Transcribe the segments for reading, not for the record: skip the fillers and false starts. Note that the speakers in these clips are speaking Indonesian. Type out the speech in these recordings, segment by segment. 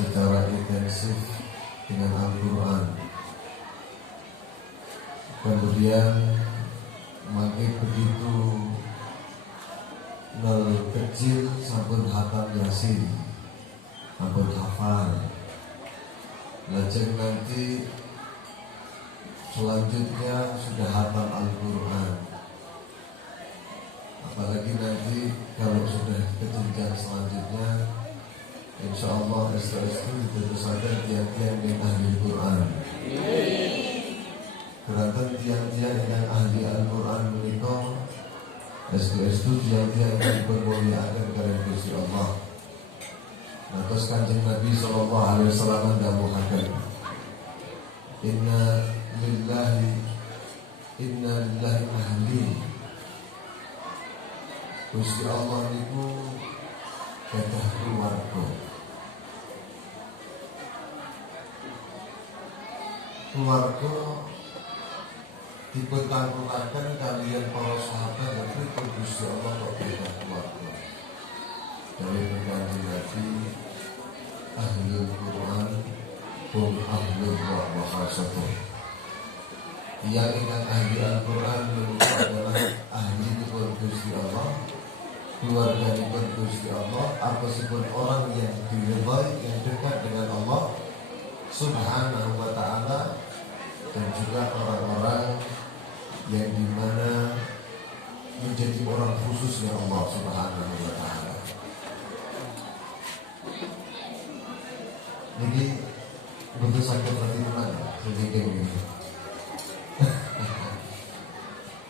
secara intensif dengan Al-Quran. Kemudian makin begitu nol kecil sampun hafal Yasin, sampun hafal. Lajeng nanti selanjutnya sudah hafal Al-Quran. Apalagi nanti kalau sudah ke jenjang selanjutnya, insya Allah STSU diterusakan tiang-tiang yang ahli Al-Quran. Kerana tiang-tiang yang ahli Al-Quran menikah STSU tiang-tiang yang dipermuliakan karena Gusti Allah. Atas kanjeng Nabi Sallallahu Alaihi Wasallam dawuhaken, Inna lillahi ahli. Gusti Allah niku gadah keluarga. Keluarga dipentangkulaken kalian para sahabat tapi Gusti Allah kok gadah keluarga. Dari kanjeng Nabi Ahlul Quran hum ahlul wa khasatuh. Yang ingkang ahli Al-Quran adalah ahli Gusti Allah, keluarga Gusti Allah, apapun orang yang diridhai, yang dekat dengan Allah Subhanahu wa ta'ala, dan juga orang-orang yang dimana menjadi orang khususnya Allah Subhanahu wa ta'ala. Jadi betul sakit pertimbangan sedikit ini.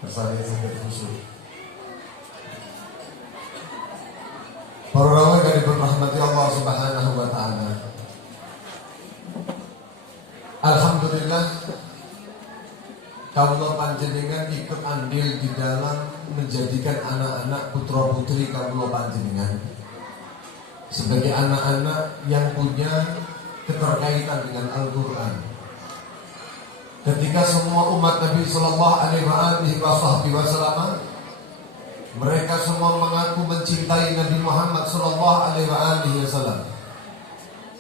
Saya sakit khusus. Para rawi yang dirahmati Allah Subhanahu wa ta'ala. Alhamdulillah, kawula panjenengan ikut andil di dalam menjadikan anak-anak putra putri kawula panjenengan sebagai anak-anak yang punya keterkaitan dengan Al-Quran. Ketika semua umat Nabi Sallallahu Alaihi Wasallam mereka semua mengaku mencintai Nabi Muhammad Sallallahu Alaihi Wasallam.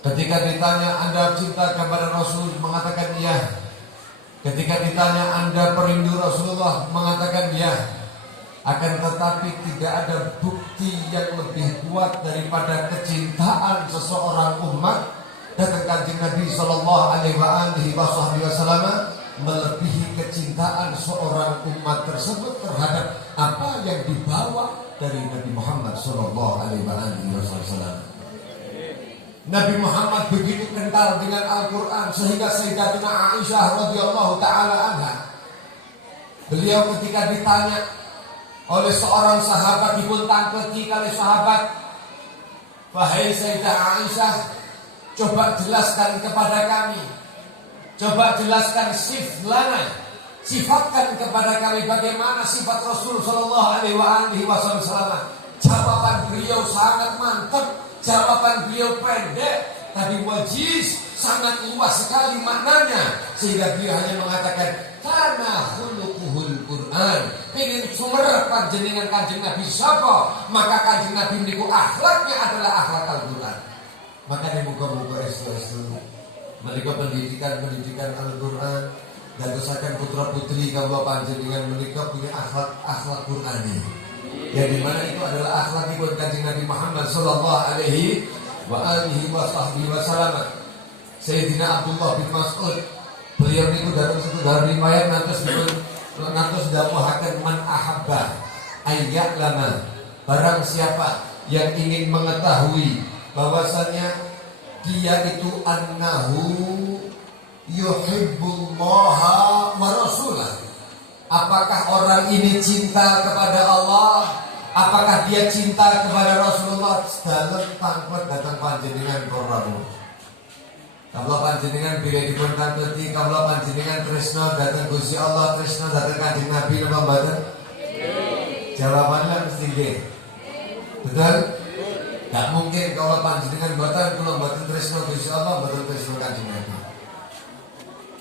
Ketika ditanya, Anda cinta kepada Rasul? Mengatakan iya. Ketika ditanya, Anda perindu Rasulullah? Mengatakan iya. Akan tetapi tidak ada bukti yang lebih kuat daripada kecintaan seseorang umat datang kanjeng Nabi Sallallahu Alaihi Wasallam melebihi kecintaan seorang umat tersebut terhadap apa yang dibawa dari Nabi Muhammad Sallallahu Alaihi Wasallam. Nabi Muhammad begitu kental dengan Al-Quran sehingga Sayyidatina Aisyah radhiyallahu taala anha, beliau ketika ditanya oleh seorang sahabat, dipun tangketi kali sahabat, wahai Sayyidah Aisyah, coba jelaskan kepada kami, coba jelaskan sifatkan kepada kami bagaimana sifat Rasul Sallallahu Alaihi Wasallam. Jawaban beliau sangat mantap, jawaban beliau pendek tapi wajiz, sangat luas sekali maknanya, sehingga beliau hanya mengatakan kana khuluquhul Quran. Pengen sumer panjenengan kanjeng Nabi sapa, maka kanjeng Nabi niku akhlaknya adalah akhlak Al-Quran. Maka muga-muga estu-estu menika pendidikan Al-Quran dan dosakan putra-putri kawula panjenengan menika punya akhlak Qurani. Yang dimana itu adalah akhlak ibun kanjeng Nabi Muhammad Sallallahu Alaihi Wasallam. Sayyidina Abdullah bin Mas'ud, beliau niku datang satu dari riwayat nantos dawuhaken man ahabba ayya'lama, barang siapa yang ingin mengetahui bahwasanya dia itu annahu yuhibbullaha wa rasulah. Apakah orang ini cinta kepada Allah? Apakah dia cinta kepada Rasulullah? Dalam tangklet datang panjenengan Qur'an. Kalau panjenengan bila dipun tangkleti, kalau panjenengan tresno datang Gusti Allah, tresno datang kanjeng Nabi napa mboten? Jawabannya mesti nggih. Betul? Gak mungkin kalau panjenengan mboten kula mboten tresno Gusti Allah, mboten tresno kanjeng Nabi.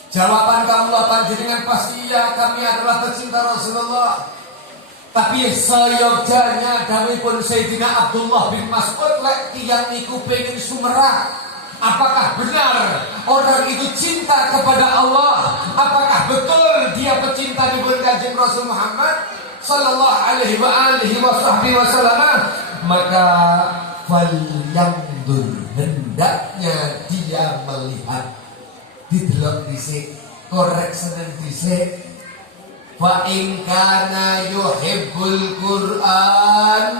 Jawaban kamu panjenengan pasti iya, kami adalah pecinta Rasulullah. Tapi seyogyanya dawuhipun Sayyidina Abdullah bin Mas'ud, lek tiyang niku pengin sumerah, Apakah benar orang itu cinta kepada Allah? Apakah betul dia pecinta di Kanjeng Rasul Muhammad sallallahu alaihi wasallam? Maka falyandur, hendaknya dia melihat, didelok dhisik, koreksenen dhisik. Fa in kana yuhibbul Qur'an,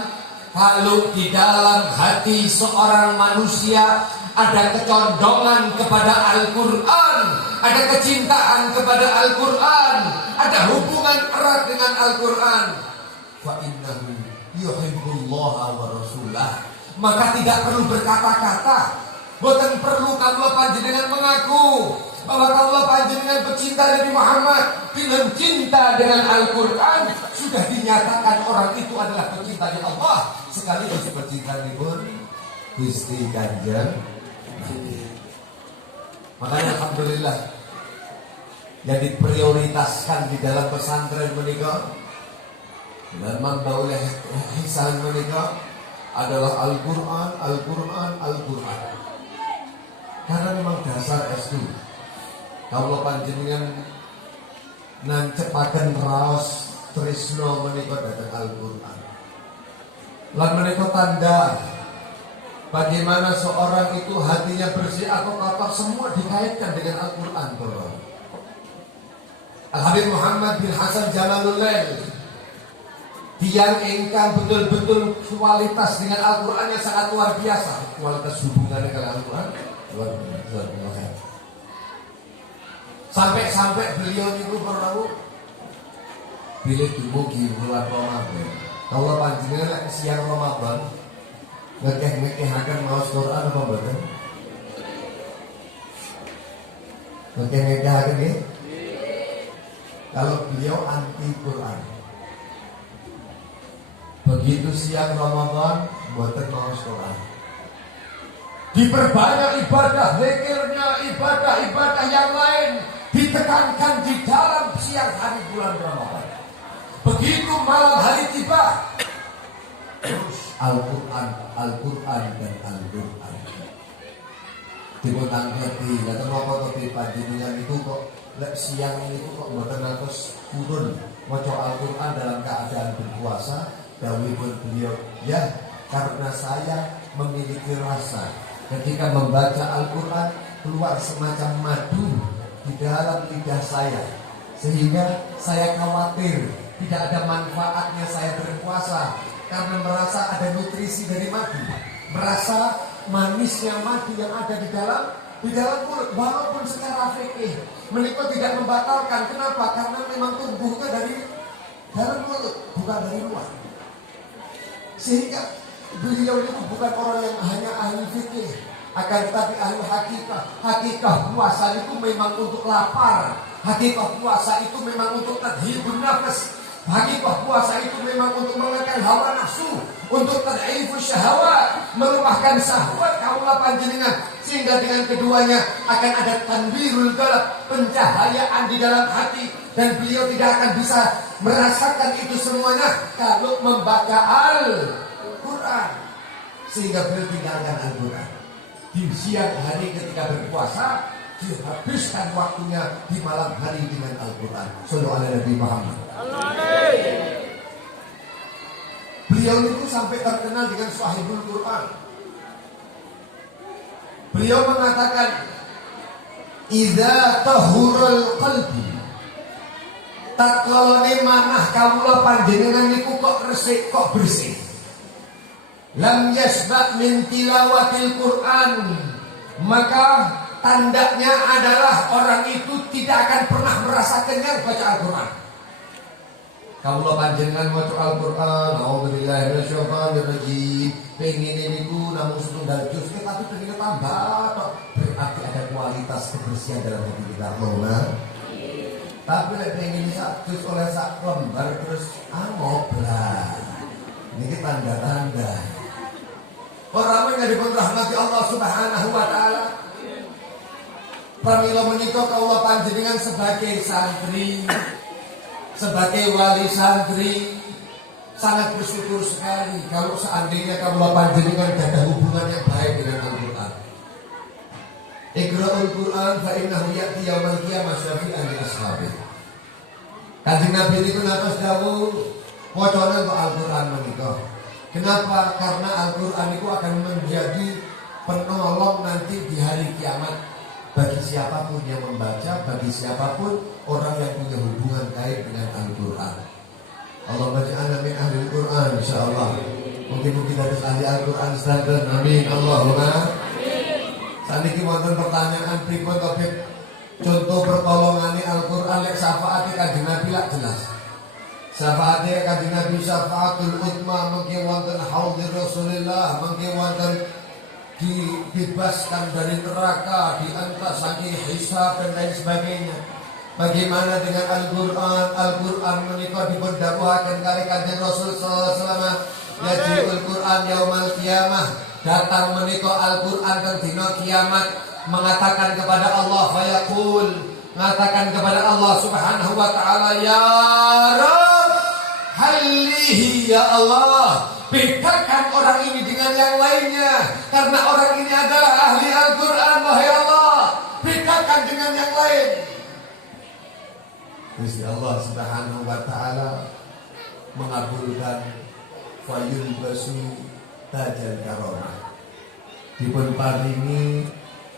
kalau di dalam hati seorang manusia ada kecondongan kepada Al-Quran, ada kecintaan kepada Al-Quran, ada hubungan erat dengan Al-Quran, fa innahu yuhibbullaha wa rasulah, maka tidak perlu berkata-kata, boten perlu kamu panjenengan mengaku bahwa kamu panjenengan pecinta Nabi Muhammad, dengan cinta dengan Al-Quran sudah dinyatakan orang itu adalah pecinta Allah sekaligus pecinta pun Gusti Kanjeng. Makanya alhamdulillah yang diprioritaskan di dalam pesantren menika dan mangga oleh hisan menika adalah Al-Quran, Al-Quran, Al-Quran. Karena memang dasar S2. Kalau panjenengan nancepaken raos tresno menika dhateng Al-Quran. Lan menika tanda bagaimana seorang itu hatinya bersih atau kotor, semua dikaitkan dengan Al-Quran. Al-Habib Muhammad bin Hasan Jamalulail, tiang ingkang betul-betul kualitas dengan Al-Quran yang sangat luar biasa. Kualitas hubungannya dengan Al-Quran luar biasa. Sampai beliau itu pernah bila dumugi bulan Ramadan. Kalau panjenengan siang Ramadan ngekeh-ngekehaken maos Quran apa mboten? Ngekeh-ngekehaken nggih? Kalau beliau anti Quran. Begitu siang Ramadan mboten maos Quran. Diperbanyak ibadah, zikirnya, ibadah yang lain ditekankan di dalam siang hari bulan Ramadan. Begitu malam hari tiba, terus Al-Quran dan Al-Quran. Dipun ngerti, lah kenapa kok panjenengan itu kok siang ini kok mboten ngantos turun maca Al-Quran dalam keadaan berpuasa? Dawuhipun beliau, ya karena saya memiliki rasa ketika membaca Al-Quran keluar semacam madu di dalam lidah saya, sehingga saya khawatir tidak ada manfaatnya saya berpuasa karena merasa ada nutrisi dari madu, merasa manisnya madu yang ada di dalam mulut. Walaupun secara fikih menika tidak membatalkan. Kenapa? Karena memang tumbuhnya dari dalam mulut, bukan dari luar. Sehingga beliau itu bukan orang yang hanya ahli fikih, akan tetapi ahli hakikah. Hakikah puasa itu memang untuk lapar. Hakikah puasa itu memang untuk tadhibun nafas. Hakikah puasa itu memang untuk menekan hawa nafsu, untuk tad'ifus syahwat, melupakan syahwat kaulah panjenengan, sehingga dengan keduanya akan ada tanwirul qalb, pencahayaan di dalam hati, dan beliau tidak akan bisa merasakan itu semuanya kalau membaca Al-Quran, sehingga beliau tinggalkan Al-Quran. Di siang hari ketika berpuasa dihabiskan waktunya di malam hari dengan Al-Quran. Sallallahu alaihi Muhammad. Beliau itu sampai terkenal dengan Sahibul Quran. Beliau mengatakan, idza tahurul qalbi, takalane manah kawula panjenengan niku kok resik, kok bersih. Lam yasba' min tilawatil Quran, maka tandanya adalah orang itu tidak akan pernah merasa kenyang baca Al-Quran. Kalau panjenengan maca Al-Quran, auzubillahi minasyaitonir rajim, pengen niku namung setunggal juz, tapi pengen tambah tok, berarti ada kualitas kebersihan dalam hati kita. Tapi lek pengen sak juz oleh sak lembar terus ngoblah. Niki tanda-tanda orang yang dipun rahmati Allah Subhanahu wa taala. Pramila menika kawula panjenengan sebagai santri, sebagai wali santri, sangat bersyukur sekali kalau seandainya kawula panjenengan ada hubungan yang baik dengan Al-Quran. Iqra'ul Qur'an fa innahu ya'ti yaumal qiyamah syafi'an li ashabihi. Kanjeng Nabi niku natos dawuh wacana untuk Al-Qur'an menika. Kenapa? Karena Al-Qur'an itu akan menjadi penolong nanti di hari kiamat bagi siapapun yang membaca, bagi siapapun orang yang punya hubungan kait dengan Al-Qur'an. Allahumma ja'alna min ahli Al-Qur'an insyaallah. Mungkin harus ahli Al-Qur'an sedangkan amin Allahumma. Saniki wonten pertanyaan pripun topik contoh pertolongane Al-Qur'an lek syafaate Kanjeng Nabi lak jelas. Syafaate Kanjeng Nabi syafaatul utma mungkin wonten haudhir Rasulillah, mungkin wonten dibebaskan dari neraka, diantar saking hisab dan lain sebagainya. Bagaimana dengan Al-Qur'an? Al-Qur'an menika dipun dawuhaken kali Kanjeng Rasul sallallahu alaihi wasallam, yaji'ul Qur'an yaumal qiyamah. Datang menika Al-Qur'an teng dina kiamat mengatakan kepada Allah fayaqul, mengatakan kepada Allah Subhanahu wa taala, ya Rabb halihi, ya Allah, bedakan orang ini dengan yang lainnya karena orang ini adalah ahli Al-Qur'an, wahai Allah, bedakan dengan yang lain. Gusti Allah Subhanahu wa taala mengabulkan fayul basu tajal karomah. Dipun paringi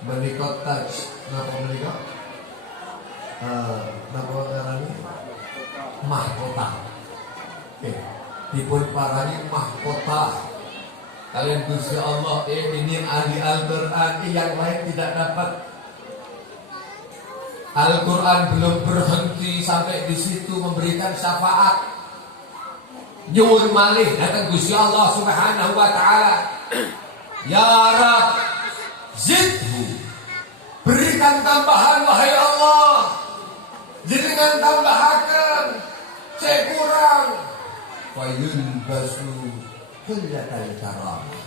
menika taj napa menika? Napa ngarani? Mahkota. Oke. Dipun paringi mahkota. Kalian Gusti Allah ini ahli Al-Qur'an, yang lain tidak dapat. Al-Qur'an belum berhenti sampai di situ memberikan syafaat. Nyuwun malih datang Gusti Allah Subhanahu wa taala. Ya Rabb, zidhu. Berikan tambahan wahai Allah. Jenengan tambahaken, saya kurang. Wa yulbasu hulyatal karamah.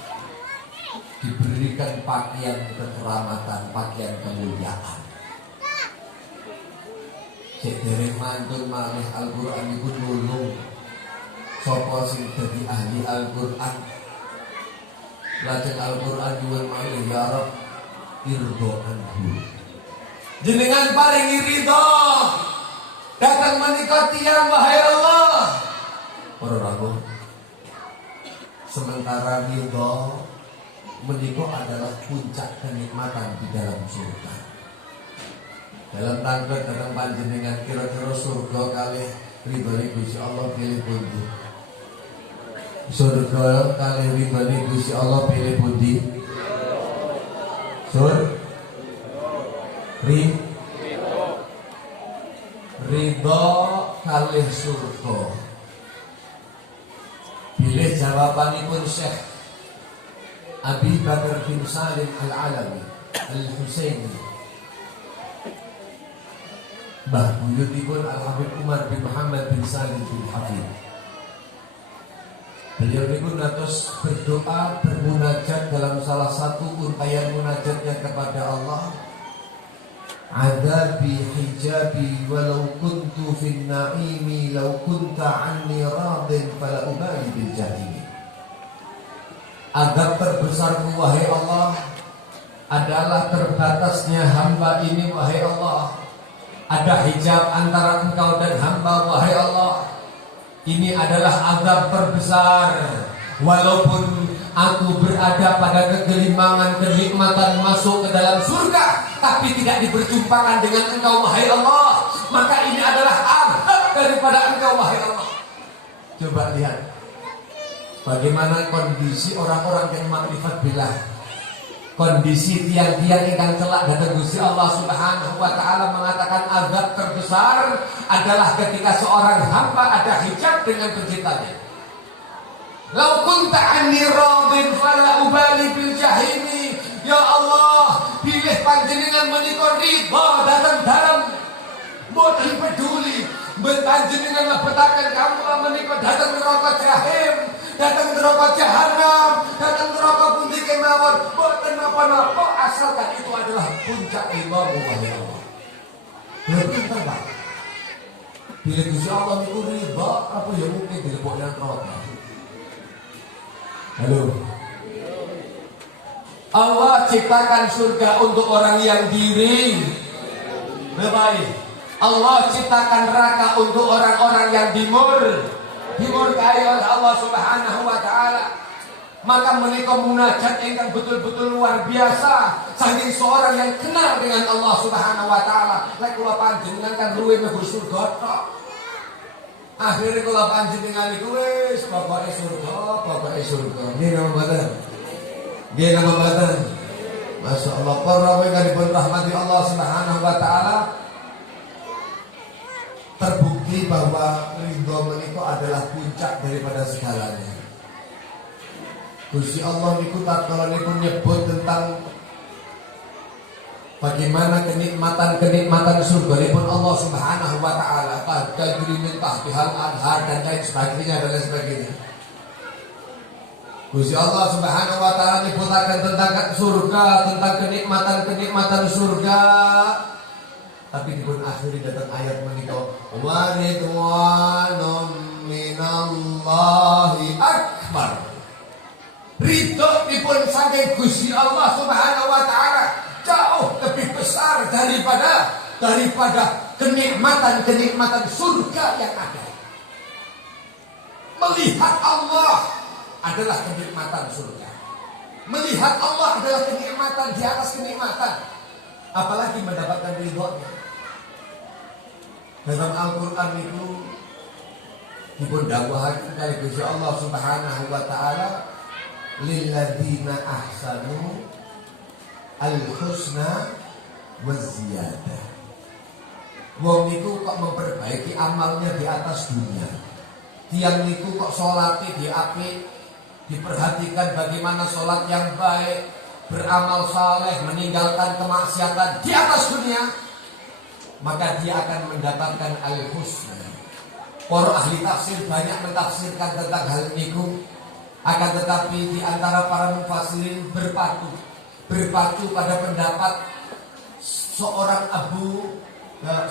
Diberikan pakaian kekeramatan, pakaian kemuliaan. Cek dereng mantun malih Al-Qur'an iku nulung sapa sing dadi ahli Al-Qur'an. Lajeng Al-Qur'an nyuwun malih ya Rabb irdo anhu. Jenengan paringi ridho. Datang menika tiyang wahai Allah. Para rawuh. Sementara ridho menika adalah puncak kenikmatan di dalam surga. Dalam tangga datang panjenengan kira-kira surga kalih ridhone Gusti Allah pilih pundi? Surga kalih ridhone Gusti Allah pilih pundi? Ridho kalih surga. Pilih jawabanipun Syekh Abi Bakar bin Salim Al-Alawi Al-Husaini, Mbah buyutipun Al-Habib Umar bin Muhammad bin Salim bin Hafid. Beliau niku natos berdoa, bermunajat dalam salah satu untayan munajatnya kepada Allah. Adabi hijabi walau kuntu fin na'imi law kunta anni radin fala ubali bil jahili. Adab terbesarku wahai Allah adalah terbatasnya hamba ini wahai Allah. Ada hijab antara engkau dan hamba wahai Allah. Ini adalah azab terbesar. Walaupun aku berada pada kegelimangan kenikmatan masuk ke dalam surga, tapi tidak diperjumpakan dengan engkau wahai Allah, maka ini adalah azab daripada engkau wahai Allah. Coba lihat bagaimana kondisi orang-orang yang makrifat billah, kondisi tiang-tiang ingkang celak datang Gusti Allah Subhanahu wa taala mengatakan azab terbesar adalah ketika seorang hamba ada hijab dengan penciptanya. Lau kunta anni radin fala ubali bil jahimi. Ya Allah, pilih panjenengan menika riba datang dalam boten peduli. Panjenengan lebetaken kamu menika datang neraka jahim, datang neraka jahanam, datang neraka pundi kemawon, boten napa-napa asalkan itu adalah puncak riba wahai Allah. Berarti Pak, bila Gusti Allah niku riba apa ya mungkin dilebokne neraka. Halo. Allah ciptakan surga untuk orang yang diri baik. Allah ciptakan neraka untuk orang-orang yang dimurkai oleh Allah Subhanahu wa taala. Maka menika munajat ingkang betul-betul luar biasa saking seorang yang kenal dengan Allah Subhanahu wa taala. Lek kula panjenengan kan luwih mlebu surga tok. Akhire kula panjenengan iku wis pokoke surga. Nggih napa mboten? Nggih napa mboten? Masyaallah para ingkang dipun rahmati Allah Subhanahu wa taala. Terbukti bahwa ridho menika adalah puncak daripada segalanya. Gusti Allah niku tatkala niku nyebut tentang bagaimana kenikmatan surga pun Allah Subhanahu wa taala, tajri min tahtihal anhar dan lain sebagainya dan lain sebagainya. Gusti Allah Subhanahu wa taala nyebutaken tentang surga, tentang kenikmatan surga. Tapi dipun akhiri datang ayat menika wa ridwanum minallahi akbar. Ridho dipun saking Gusti Allah Subhanahu wa taala jauh lebih besar daripada kenikmatan surga yang ada. Melihat Allah adalah kenikmatan surga. Melihat Allah adalah kenikmatan di atas kenikmatan. Apalagi mendapatkan ridhonya. Dalam Al-Qur'an itu dipun dawuhaken kali Gusti Allah Subhanahu wa taala lilladzina ahsanu al-husna waziyadah. Wong niku kok memperbaiki amalnya di atas dunia. Tiang niku kok salate diapik, diperhatikan bagaimana salat yang baik, beramal saleh, meninggalkan kemaksiatan di atas dunia, maka dia akan mendapatkan al-husna. Para ahli tafsir banyak mentafsirkan tentang hal niku. Akan tetapi di antara para mufassirin berpacu pada pendapat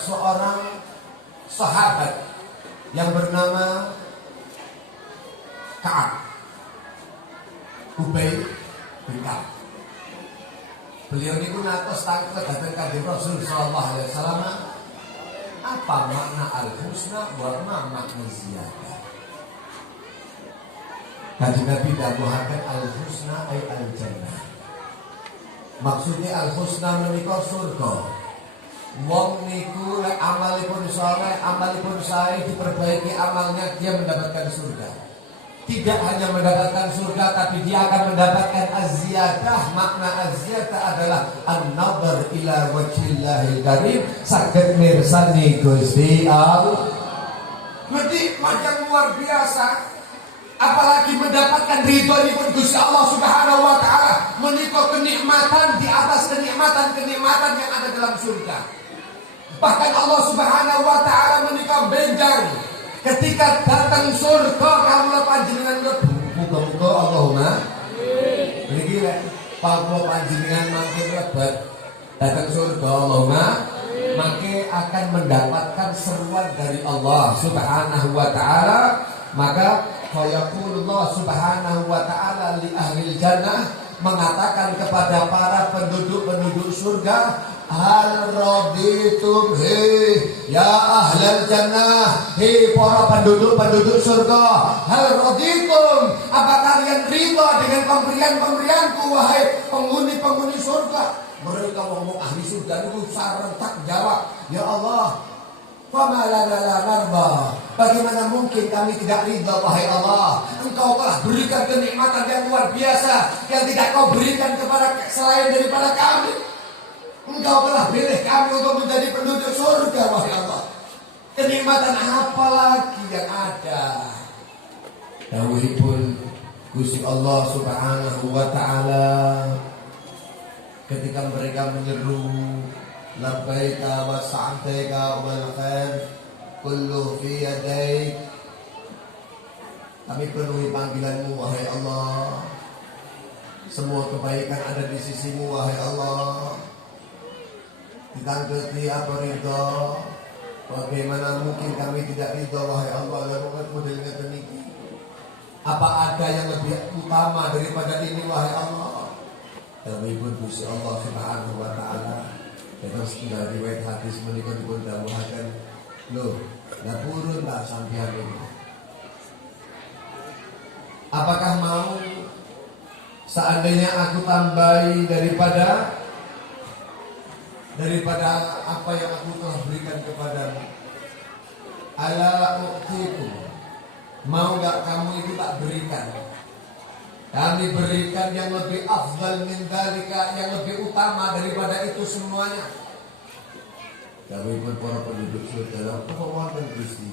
seorang sahabat yang bernama Ka'ab Ubay bin Ka'ab. Beliau niku natos takut datang kanjeng Rasul sallallahu alaihi wasallam, apa makna al-husna wa makna ziyadah? Kanjeng Nabi dawuhaken al-husna ay al-jannah. Maksudnya al-husna menika surga. Wong niku lek amalipun saleh, amalipun sae diperbaiki amalnya, dia mendapatkan surga. Tidak hanya mendapatkan surga, tapi dia akan mendapatkan az-ziyadah. Makna az-ziyadah adalah an-nadhar ila wajhillahil karim, saged mirsani Gusti Allah. Nikmat yang luar biasa. Apalagi mendapatkan ridho pun Gusti Allah Subhanahu wa taala, menika kenikmatan di atas kenikmatan yang ada dalam surga. Bahkan Allah Subhanahu wa taala menika benjang ketika datang surga kawula panjenengan muga-muga Allahumma niki lek kawula panjenengan mangke mlebet datang surga Allahumma mangke akan mendapatkan seruan dari Allah Subhanahu wa taala. Maka fayaqulullah Subhanahu wa ta'ala li ahlil jannah, mengatakan kepada para penduduk surga, hal raditum ya ahlal jannah, para penduduk surga, hal raditum, apa kalian ridha dengan pemberianku wahai penghuni surga? Mereka ngomong ahli surga itu serentak jawab, ya Allah, bagaimana mungkin kami tidak ridha wahai Allah? Engkau telah berikan kenikmatan yang luar biasa yang tidak kau berikan kepada selain daripada kami. Engkau telah pilih kami untuk menjadi penduduk surga wahai Allah. Kenikmatan apa lagi yang ada? Dawuhipun Gusti Allah Subhanahu wa taala ketika mereka menyeru labbaika wa sa'daika wal khair kullu fi yadaik, kami penuhi panggilanmu wahai Allah, semua kebaikan ada di sisimu wahai Allah, ditangketi apa ridha, bagaimana mungkin kami tidak ridha wahai Allah? Lalu model ngeten iki, apa ada yang lebih utama daripada ini wahai Allah? Kami pun Gusti Allah Subhanahu wa taala terus tinggal riwayat hadis menika dipun dawuhaken lho lapurun lah sampeyan ini. Apakah mau seandainya aku tambahi daripada apa yang aku telah berikan kepadamu? Ala u'tikum, mau gak kamu itu tak berikan? Kami berikan yang lebih afdal min dzalika, yang lebih utama daripada itu semuanya. Kami pun para penduduk surga, apa wonten Gusti?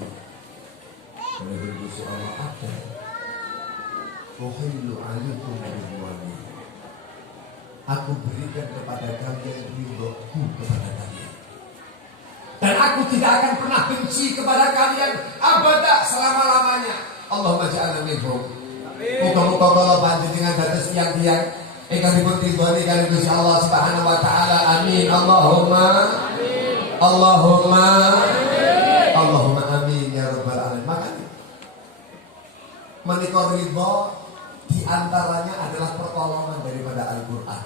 Kami berdoa Allah ada. Uhillu alaikum ridwani. Aku berikan kepada kalian ridhoku kepada kalian. Dan aku tidak akan pernah benci kepada kalian abada selama-lamanya. Allahumma ja'alna minhum. Muka-muka kalau panjenengan dados tiang-tiang ingkang dipun ridhoni kalian Gusti Allah Subhanahu wa taala. Amin. Allahumma amin. Allahumma amin. Allahumma amin ya rabbal alamin. Makanya menika ridho di antaranya adalah pertolongan daripada Al-Qur'an.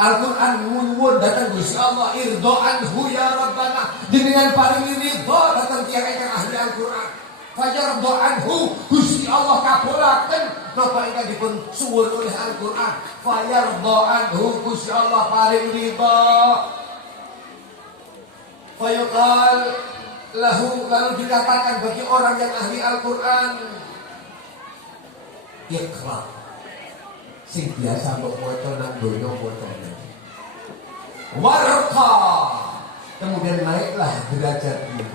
Al-Qur'an muwun datang Gusti Allah irdo anhu ya rabbana. Dengan paring ridho datang tiang ingkang ahli Al-Qur'an. Fajar doanhu Gusti Allah kabulaken napa ingkang dipun suwun oleh Al-Qur'an. Fajar doanhu Gusti Allah paring ridha. Fayuqal lahu, lalu dikatakan bagi orang yang ahli Al-Qur'an, Iqra, sing biasa mbok maca nang donya macane. Warqa, kemudian naiklah derajatmu.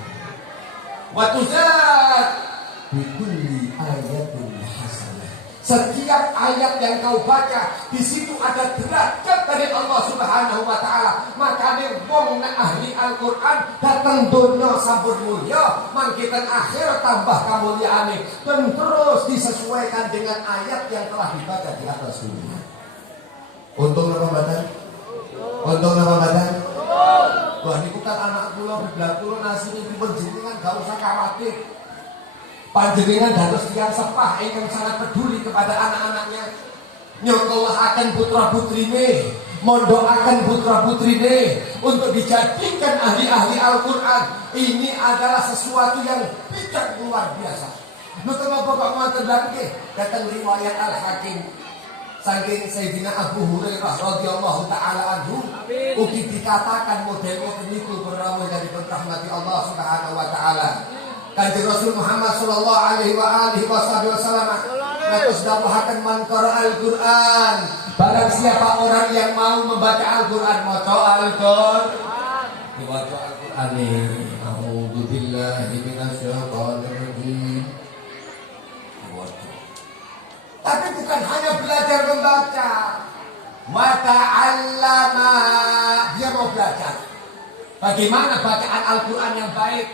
Watuzat bikulli ayatin hasanah. Setiap ayat yang kau baca di situ ada derajat dari Allah Subhanahu wa taala. Makane wong nek ahli Al-Qur'an dateng donya sampun mulya, mangkitan akhir tambah kamulyaane dan terus disesuaikan dengan ayat yang telah dibaca di atas dunia. Untung napa mboten? Untung napa mboten? Wah niku kan anak kula biblat kula nasine dipun jenengan gak usah khawatir. Panjenengan dados tiyang sepah ingkang sangat peduli kepada anak-anaknya. Nyokolahaken putra-putrine, mondokaken putra-putrine untuk dijadikan ahli-ahli Al-Qur'an. Ini adalah sesuatu yang bijak luar biasa. Mboten apa-apa matur nggih datang riwayat Al-Hakim. Saking Sayyidina Abu Hurairah radhiyallahu taala anhu, ugi dikatakan model niku berawal dari rahmati Allah Subhanahu wa taala. Kanjeng Rasul Muhammad sallallahu alaihi wasallam ngatos dawuhaken man qara al-Qur'an, barang siapa orang yang mau membaca Al-Qur'an, maca Al-Qur'an, dibaca Al-Qur'an. A'udzu billahi minasyaitonir rajim. Tapi bukan hanya belajar membaca, wa ta'allama, dia mau belajar. Bagaimana bacaan Al-Qur'an yang baik?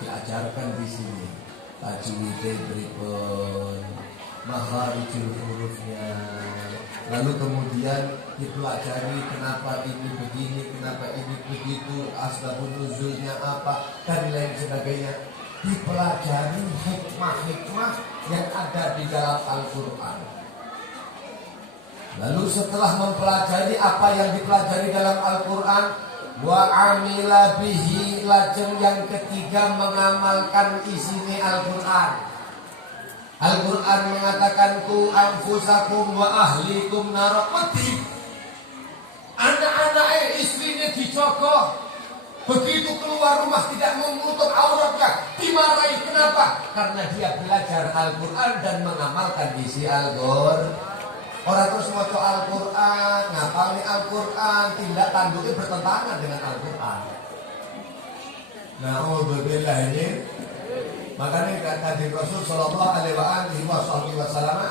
Diajarkan di sini. Tajwidnya berikut, makharijul hurufnya. Lalu kemudian dipelajari kenapa ini begini, kenapa ini begitu, asbabun nuzulnya apa dan lain sebagainya. Dipelajari hikmah-hikmah yang ada di dalam Al-Qur'an. Lalu setelah mempelajari apa yang dipelajari dalam Al-Qur'an, wa amila bihi, lajeng yang ketiga mengamalkan isinya Al-Qur'an. Al-Qur'an mengatakan ku anfusakum wa ahlikum nar. Anak-anak istrinya dijogo. Begitu keluar rumah tidak menutup auratnya, dimarahi. Kenapa? Karena dia belajar Al-Qur'an dan mengamalkan isi Al-Qur'an. Orang terus maca Al-Qur'an, ngapalin Al-Qur'an, tindak tanduknya bertentangan dengan Al-Qur'an. Na'udzubillah ini. Makanya Kanjeng Rasul sallallahu alaihi wasallam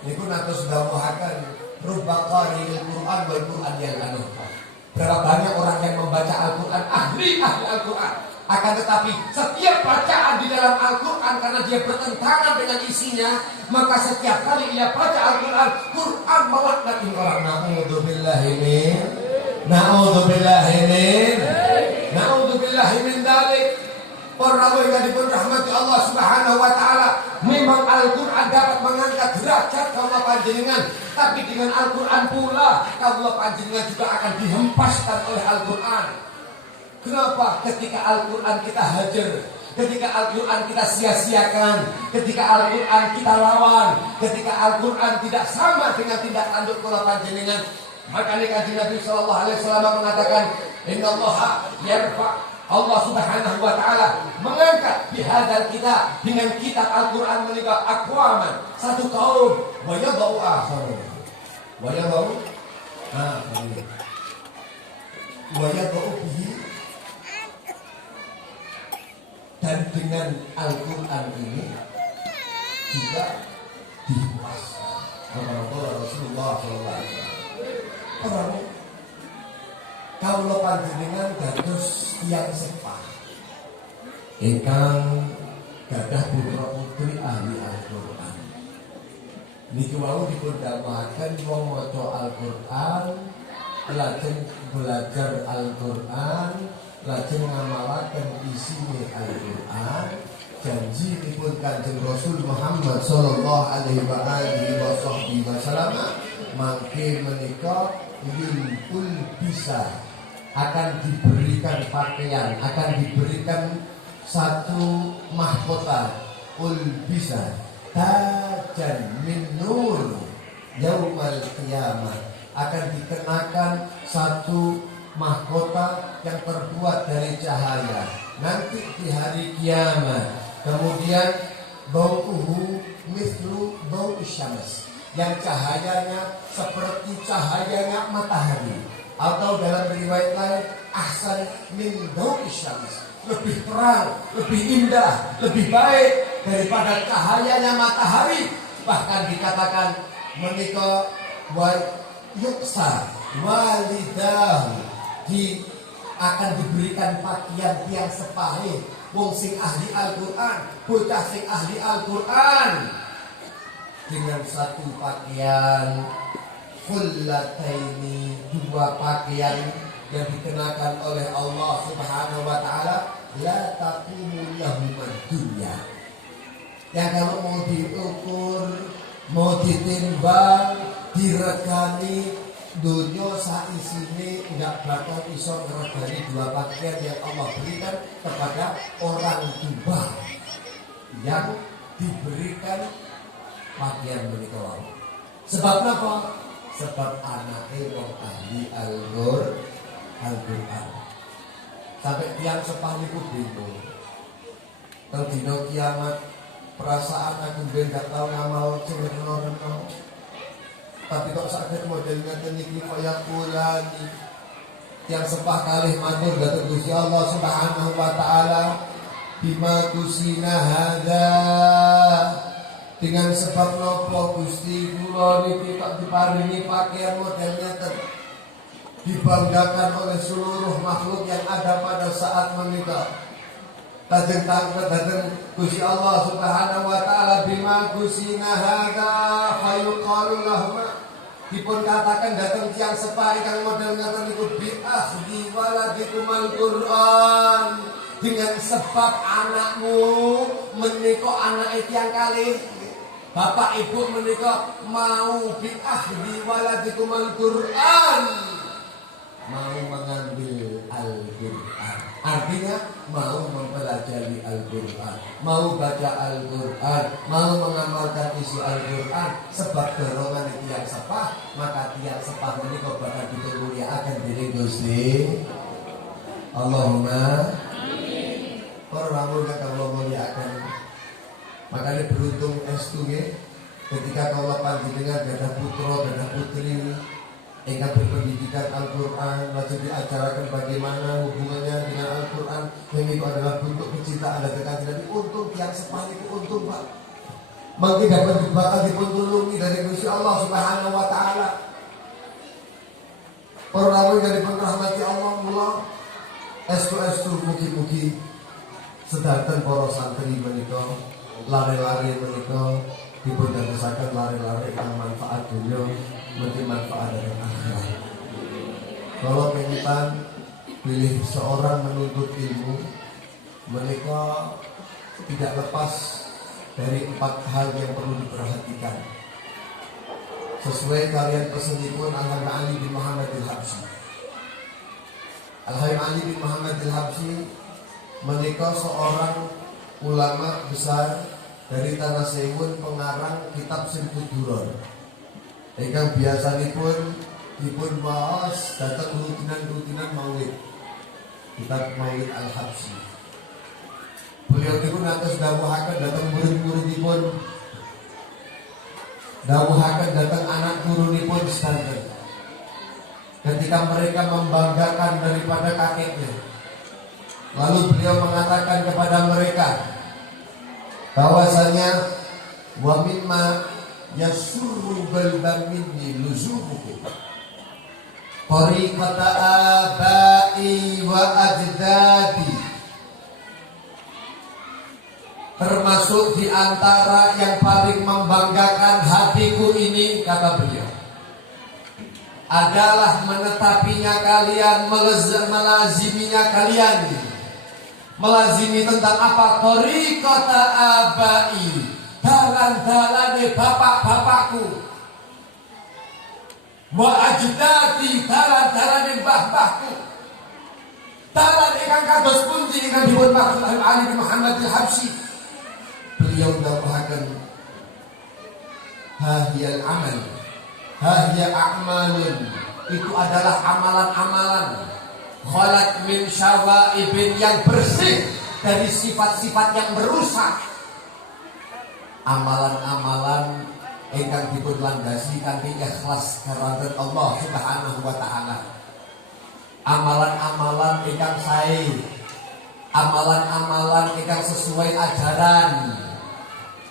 niku natos dawuhaken rubba qari'il Qur'an wal Qur'an yal'anuh. Berapa banyak orang yang membaca Al-Qur'an, ahli Al-Qur'an. Akan tetapi setiap bacaan di dalam Al-Qur'an karena dia bertentangan dengan isinya, maka setiap kali ia baca Al-Qur'an, Qur'an melaknati orang. Na'udzubillahi min dzalik. Para rawuh yang dipun rahmati Allah Subhanahu wa taala, memang Al-Qur'an dapat mengangkat derajat kaula panjenengan, tapi dengan Al-Qur'an pula kaula panjenengan juga akan dihempaskan oleh Al-Qur'an. Kenapa? Ketika Al-Qur'an kita hajar, ketika Al-Qur'an kita sia-siakan, ketika Al-Qur'an kita lawan, ketika Al-Qur'an tidak sama dengan tindak lanjut kaula panjenengan, maka Kanjeng Nabi sallallahu alaihi wasallam mengatakan, innallaha yarfa, Allah Subhanahu wa taala mengangkat bihadzal kitab, dengan kitab Al-Qur'an menika aqwaman, satu kaum, wa yadau akhar. Wa yadau wa yadau bihi, dan dengan Al-Qur'an ini juga dihempaskan oleh Rasulullah sallallahu alaihi wasallam. Kaula panjenengan dados tiyang sepah ingkang gadah putra putri ahli Al-Qur'an. Niki wau dipun dawuhaken wong maca Al-Qur'an, lajeng belajar Al-Qur'an, lajeng ngamalaken isine Al-Qur'an. Janji dipun Kanjeng Rasul Muhammad sallallahu alaihi wasallam mangke menika yulkul bisa, akan diberikan pakaian, akan diberikan satu mahkota, ulbisa tajan min nur yaumal qiyamah, akan dikenakan satu mahkota yang terbuat dari cahaya nanti di hari kiamat. Kemudian bau'uhu mithlu bau' syams, yang cahayanya seperti cahayanya matahari, atau dalam riwayat lain ahsan min bau'i syams, lebih terang, lebih indah, lebih baik daripada cahayanya matahari. Bahkan dikatakan menika wa yuksa walidahu, akan diberikan pakaian tiang sepahih wong sing ahli Al-Qur'an, bocah sing ahli Al-Qur'an, dengan satu pakaian hullataini, dua pakaian yang dikenakan oleh Allah Subhanahu wa taala, la taqumu lahum dunya, yang kalau mau diukur, mau ditimbang, diregani, dunia saisine enggak bakal iso ngregani dua pakaian yang Allah berikan kepada orang tua yang diberikan pakaian menika wae. Sebab apa? Sebab anake wong ahli Al-Qur'an. Sampai tiang sepah niku bingung. Teng dina kiamat perasaan aku ben gak tau ngamal sing reno-reno. Tapi kok sakit modelnya niki kaya kulani yang sepah kalih matur dhateng Gusti Allah Subhanahu wa taala, bima kusina hadza, dengan sebab napa Gusti kula niki tak diparingi pakaian modelnya dibanggakan oleh seluruh makhluk yang ada pada saat menikah. Lajeng Gusti Allah Subhanahu wa taala, bima kusina hadza fayuqalu lahum, dipun katakan datang tiang sepah ingkang model ngaten niku bi akhdi waladikum al-Qur'an, dengan sebab anakmu menika anake tiang kalih, bapak ibu menika mau bi akhdi waladikum al-Qur'an, mau mengambil Al-Qur'an, artinya mau mempelajari Al-Qur'an, mau baca Al-Qur'an, mau mengamalkan isi Al-Qur'an. Sebab dorongan tiang sepah, maka tiang sepah menika bakal dimulyakaken dening Gusti Allahumma amin. Para rawuh kang kula mulyakaken, makanya beruntung estu nggih ketika kula panjenengan gadah putra gadah putri ingkang berpendidikan Al-Qur'an, lajeng diajaraken bagaimana hubungannya dengan Al-Qur'an. Ini adalah bentuk kecintaan dari Kanjeng Nabi. Untung tiang sepah itu untung, Pak. Mungkin dapat bakal dipentulungi dari Gusti Allah Subhanahu wa taala. Para rawuh yang dipun rahmati Allah, mula estu mugi-mugi sedanten para santri menika, lare-lare menika dipun dadosaken lare-lare kang manfaat dunya, mungkin manfaat dari akhirat. Kalau pengitan pilih seorang menuntut ilmu, Mereka tidak lepas dari 4 hal yang perlu diperhatikan. Sesuai kalian pesanipun Al-Habib Ali bin Muhammad Al-Habsyi. Al-Habib Ali bin Muhammad Al-Habsyi menika seorang ulama besar dari Tanah Sewun, pengarang kitab Simtud Duror. Ingkang biasanipun dipun maos datang rutinan maulid. Kitab Maulid Al-Habsyi. Beliau niku nantos dawuhaken datang murid-muridipun, dawuhaken datang anak turunipun sedanten. Ketika mereka membanggakan daripada kakeknya, lalu beliau mengatakan kepada mereka bahwasanya wa mimma yasurru balban minni luzumukum tariqata abai wa ajdadi. Termasuk di antara yang paling membanggakan hatiku ini, kata beliau, adalah menetapinya kalian, melaziminya kalian. Melazimi tentang apa? Tariqata abai, dalan-dalane bapak-bapakku. Wa ajdadi, dalan-dalane mbah-mbahku. Dalan ingkang kados pundi ingkang dipun maksud Ali bin Muhammad Al-Habsyi. Beliau mendapatkan hahiyal amal, hahiyal a'malun, itu adalah amalan-amalan khalat min syawaibin, yang bersih dari sifat-sifat yang merusak. Amalan-amalan ingkang dipun landasi kanthi ikhlas karanten Allah Subhanahu wa taala. Amalan-amalan ingkang sae, amalan-amalan ingkang sesuai ajaran,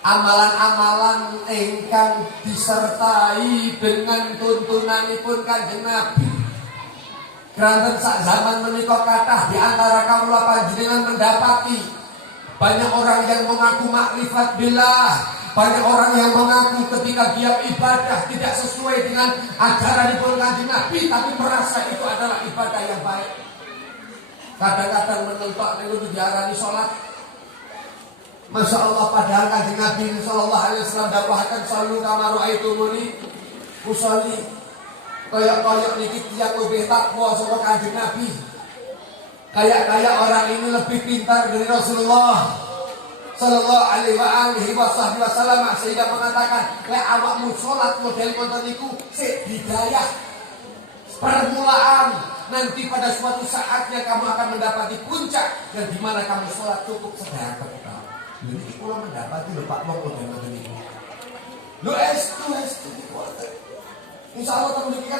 amalan-amalan ingkang disertai dengan tuntunanipun Kanjeng Nabi. Keranten sak zaman menika kathah di antara kawula panjenengan mendapati banyak orang yang mengaku makrifat billah, banyak orang yang mengaku ketika dia ibadah tidak sesuai dengan ajaranipun Kanjeng Nabi, tapi merasa itu adalah ibadah yang baik. Kadang-kadang menentok niku diarani salat. Masya Allah, padahal Kanjeng Nabi sallallahu alaihi wasallam dawuhaken sallu kama ra'aitumuni usolli. Kayak niki tiyang lebih takwa saka Kanjeng Nabi. Kayak orang ini lebih pintar dari Rasulullah sallallahu alaihi wasallam, sehingga mengatakan, "Lek awakmu salat model ngoten niku sik hidayah permulaan, nanti pada suatu saatnya kamu akan mendapati puncak yang dimana kamu sholat cukup sedekah." Jadi kalau mendapati Pak Wong udah ngoten niku. Lu estu. Insyaallah temen iki kan